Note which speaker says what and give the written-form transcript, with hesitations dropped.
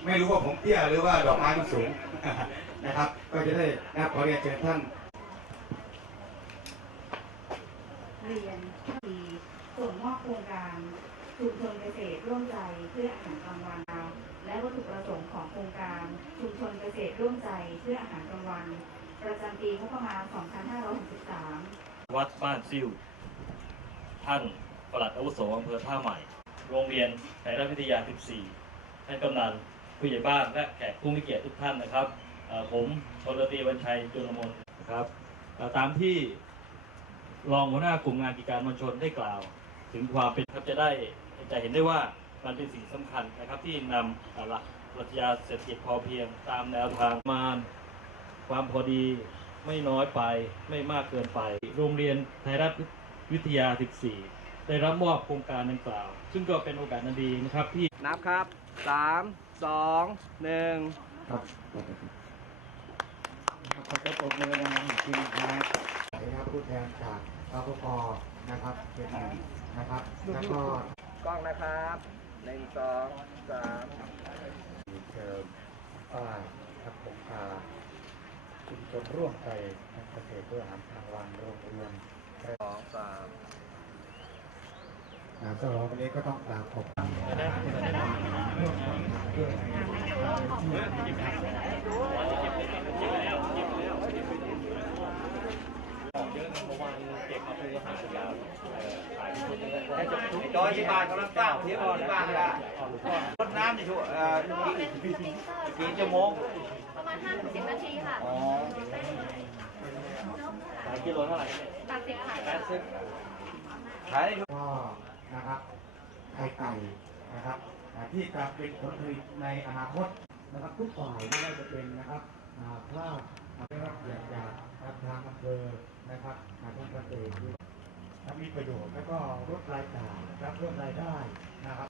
Speaker 1: ไม่รู้ว่าผมเตี้ยหรือว่าดอกไม้มันสูง นะครับก็จะได้ขอเรียนเชิญท่าน
Speaker 2: เรียนที่ส่งมอบโครงการชุมชนเกษตรร่วมใจเพื่ออาหารกลางวันและวัตถุประสงค์ของโครงการชุมชนเกษตรร่วมใจเพื่ออาหารกลางวันประจำปีงบประมาณ 2563
Speaker 3: วัดบ้านซิ่วท่านปลัดอาวุโสอำเภอท่าใหม่โรงเรียนไทยรัฐวิทยา 14 ท่านกำนันผู้ใหญ่บ้านและแขกผู้มีเกียรติทุกท่านนะครับผมพลตรีวันชัยจุลมนนะครับตามที่รองหัวหน้ากลุ่มงานกิจการมวลชนได้กล่าวถึงความเป็นครับจะเห็นได้ว่ามันเป็นสิ่งสำคัญนะครับที่นำหลักปรัชญาเศรษฐกิจพอเพียงตามแนวทางมาความพอดีไม่น้อยไปไม่มากเกินไปโรงเรียนไทยรัฐวิทยา 14 ได้รับมอบโครงการดังกล่าวซึ่งก็เป็นโอกาสอันดีนะครับที่
Speaker 4: นับครับ3 2 1
Speaker 1: ครับขอจะปรบมือดังๆทีนะครับผู้แทนจากกฟผนะครับเป็นหนึ่งนะครับแล้วก็
Speaker 4: กล้องนะครับ1 2 3
Speaker 1: เชิญป้ายครับผมชุมชนร่วมใจเกษตรเพื่ออาหารกลางวันโรงเรียน
Speaker 4: 2 3
Speaker 1: สำหรับวันนี้ก็ต้องกราบขอบคุณ
Speaker 4: จอยที่บ้านกำลังเฝ้าที่บ้านละรดน้ำในช่วงกี่ชั่วโมง
Speaker 5: ประมาณ5-10 นาทีค่ะ
Speaker 4: อ๋อ
Speaker 3: กิโลเท่าไหร่
Speaker 5: 80 ค่ะ
Speaker 4: ขายได้
Speaker 1: ก็นะครับไข่ไก่นะครับที่จะเป็นผลผลิตในอนาคตนะครับทุกฝ่ายไม่ว่าจะเป็นนะครับภาคได้รับเกียรติจากทางอำเภอนะครับทางเกษตรมีประโยชน์แล้วก็ลดรายจ่ายรับเพิ่มรายได้นะครับ